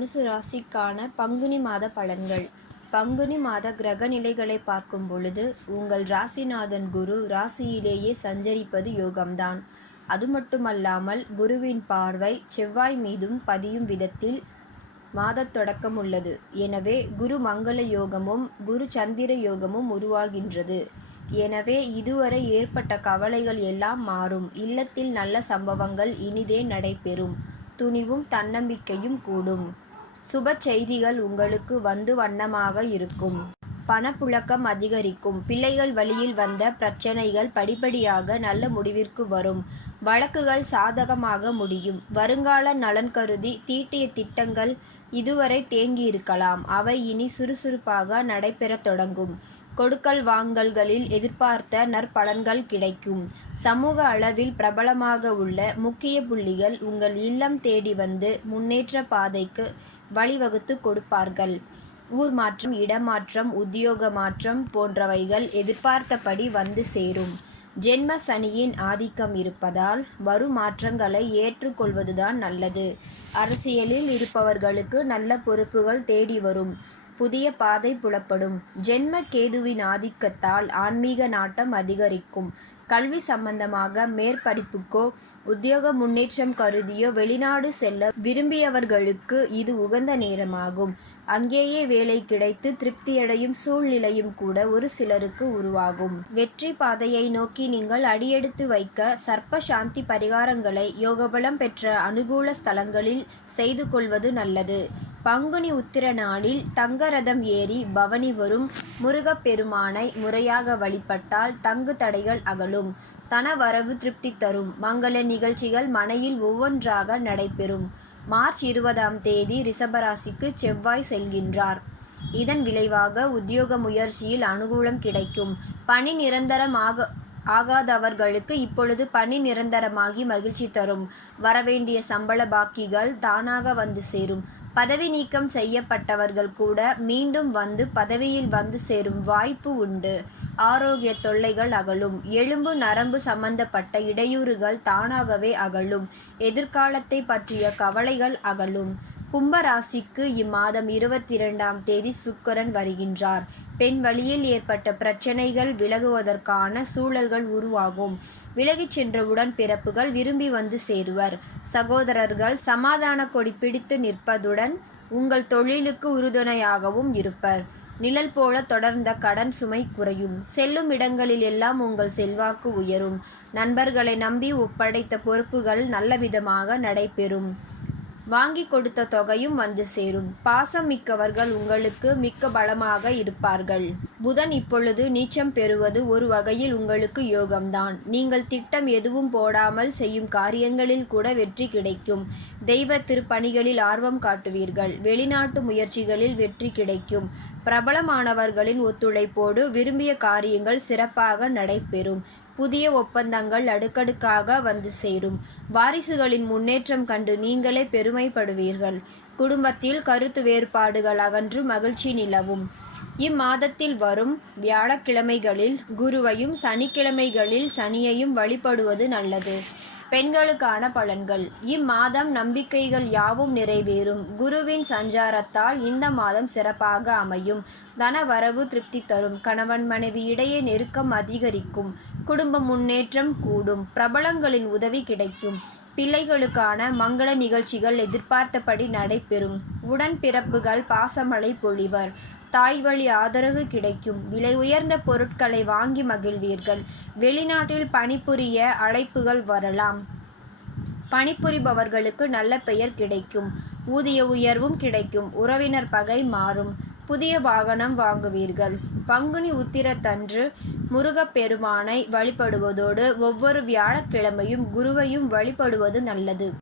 தனுசு ராசிக்கான பங்குனி மாத பலன்கள். பங்குனி மாத கிரக நிலைகளை பார்க்கும் பொழுது உங்கள் ராசிநாதன் குரு ராசியிலேயே சஞ்சரிப்பது யோகம்தான். அது மட்டுமல்லாமல் குருவின் பார்வை செவ்வாய் மீதும் பதியும் விதத்தில் மாதத் தொடக்கம் உள்ளது. எனவே குரு மங்கள யோகமும் குரு சந்திர யோகமும் உருவாகின்றது. எனவே இதுவரை ஏற்பட்ட கவலைகள் எல்லாம் மாறும். இல்லத்தில் நல்ல சம்பவங்கள் இனிதே நடைபெறும். துணிவும் தன்னம்பிக்கையும் கூடும். சுப செய்திகள் உங்களுக்கு வந்து வண்ணமாக இருக்கும். பணப்புழக்கம் அதிகரிக்கும். பிள்ளைகள் வழியில் வந்த பிரச்சனைகள் படிப்படியாக நல்ல முடிவிற்கு வரும். வழக்குகள் சாதகமாக முடியும். வருங்கால நலன் கருதி தீட்டிய திட்டங்கள் இதுவரை தேங்கியிருக்கலாம். அவை இனி சுறுசுறுப்பாக நடைபெறத் தொடங்கும். கொடுக்கல் வாங்கல்களில் எதிர்பார்த்த நற்பலன்கள் கிடைக்கும். சமூக அளவில் பிரபலமாக உள்ள முக்கிய புள்ளிகள் உங்கள் இல்லம் தேடி வந்து முன்னேற்ற பாதைக்கு வழிவகுத்து கொடுப்பார்கள். ஊர் மாற்றம், இடமாற்றம், உத்தியோக மாற்றம் போன்றவைகள் எதிர்பார்த்தபடி வந்து சேரும். ஜென்ம சனியின் ஆதிக்கம் இருப்பதால் வரும் மாற்றங்களை ஏற்றுக்கொள்வதுதான் நல்லது. அரசியலில் இருப்பவர்களுக்கு நல்ல பொறுப்புகள் தேடி வரும். புதிய பாதை புலப்படும். ஜென்ம கேதுவின் ஆதிக்கத்தால் ஆன்மீக நாட்டம் அதிகரிக்கும். கல்வி சம்பந்தமாக மேற்படிப்புக்கோ உத்தியோக முன்னேற்றம் கருதியோ வெளிநாடு செல்ல விரும்பியவர்களுக்கு இது உகந்த நேரமாகும். அங்கேயே வேலை கிடைத்து திருப்தியடையும் சூழ்நிலையும் கூட ஒரு சிலருக்கு உருவாகும். வெற்றி பாதையை நோக்கி நீங்கள் அடியெடுத்து வைக்க சர்ப்ப சாந்தி பரிகாரங்களை யோகபலம் பெற்ற அனுகூல ஸ்தலங்களில் செய்து கொள்வது நல்லது. பங்குனி உத்திர நாளில் தங்க ரதம் ஏறி பவனி வரும் முருகப்பெருமானை முறையாக வழிபட்டால் தங்கு தடைகள் அகலும். தனவரவு திருப்தி தரும். மங்கள நிகழ்ச்சிகள் மனையில் ஒவ்வொன்றாக நடைபெறும். மார்ச் 20ஆம் தேதி ரிஷபராசிக்கு செவ்வாய் செல்கின்றார். இதன் விளைவாக உத்தியோக முயற்சியில் அனுகூலம் கிடைக்கும். பணி ஆகாதவர்களுக்கு இப்பொழுது பணி நிரந்தரமாகி மகிழ்ச்சி தரும். வரவேண்டிய சம்பள பாக்கிகள் தானாக வந்து சேரும். பதவி நீக்கம் செய்யப்பட்டவர்கள் கூட மீண்டும் வந்து பதவியில் வந்து சேரும் வாய்ப்பு உண்டு. ஆரோக்கிய தொல்லைகள் அகலும். எலும்பு நரம்பு சம்பந்தப்பட்ட இடையூறுகள் தானாகவே அகலும். எதிர்காலத்தை பற்றிய கவலைகள் அகலும். கும்பராசிக்கு இம்மாதம் 22ஆம் தேதி சுக்கிரன் வருகின்றார். பெண் வழியில் ஏற்பட்ட பிரச்சனைகள் விலகுவதற்கான சூழல்கள் உருவாகும். விலகிச் சென்ற உடன்பிறப்புகள் விரும்பி வந்து சேருவர். சகோதரர்கள் சமாதான கொடி பிடித்து நிற்பதுடன் உங்கள் தொழிலுக்கு உறுதுணையாகவும் இருப்பர். நிழல் போல தொடர்ந்த கடன் சுமை குறையும். செல்லும் இடங்களில் எல்லாம் உங்கள் செல்வாக்கு உயரும். நண்பர்களை நம்பி ஒப்படைத்த பொறுப்புகள் நல்லவிதமாக நடைபெறும். வாங்கி கொடுத்த தொகையும் வந்து சேரும். பாசம் மிக்கவர்கள் உங்களுக்கு மிக்க பலமாக இருப்பார்கள். புதன் இப்பொழுது நீச்சம் பெறுவது ஒரு வகையில் உங்களுக்கு யோகம்தான். நீங்கள் திட்டம் எதுவும் போடாமல் செய்யும் காரியங்களில் கூட வெற்றி கிடைக்கும். தெய்வ திருப்பணிகளில் ஆர்வம் காட்டுவீர்கள். வெளிநாட்டு முயற்சிகளில் வெற்றி கிடைக்கும். பிரபலமானவர்களின் ஒத்துழைப்போடு விரும்பிய காரியங்கள் சிறப்பாக நடைபெறும். புதிய ஒப்பந்தங்கள் அடுக்கடுக்காக வந்து சேரும். வாரிசுகளின் முன்னேற்றம் கண்டு நீங்களே பெருமைப்படுவீர்கள். குடும்பத்தில் கருத்து வேறுபாடுகள் அகன்று மகிழ்ச்சி நிலவும். இம்மாதத்தில் வரும் வியாழக்கிழமைகளில் குருவையும் சனிக்கிழமைகளில் சனியையும் வழிபடுவது நல்லது. பெண்களுக்கான பலன்கள். இம்மாதம் நம்பிக்கைகள் யாவும் நிறைவேறும். குருவின் சஞ்சாரத்தால் இந்த மாதம் சிறப்பாக அமையும். தனவரவு திருப்தி தரும். கணவன் மனைவி இடையே நெருக்கம் அதிகரிக்கும். குடும்ப முன்னேற்றம் கூடும். பிரபலங்களின் உதவி கிடைக்கும். பிள்ளைகளுக்கான மங்கள நிகழ்ச்சிகள் எதிர்பார்த்தபடி நடைபெறும். உடன்பிறப்புகள் பாசமழை பொழிவர். தாய்வழி ஆதரவு கிடைக்கும். விலை உயர்ந்த பொருட்களை வாங்கி மகிழ்வீர்கள். வெளிநாட்டில் பணிபுரிய அழைப்புகள் வரலாம். பணிபுரிபவர்களுக்கு நல்ல பெயர் கிடைக்கும். ஊதிய உயர்வும் கிடைக்கும். உறவினர் பகை மாறும். புதிய வாகனம் வாங்குவீர்கள். பங்குனி உத்திரத்தன்று முருகப்பெருமானை வழிபடுவதோடு ஒவ்வொரு வியாழக்கிழமையும் குருவையும் வழிபடுவது நல்லது.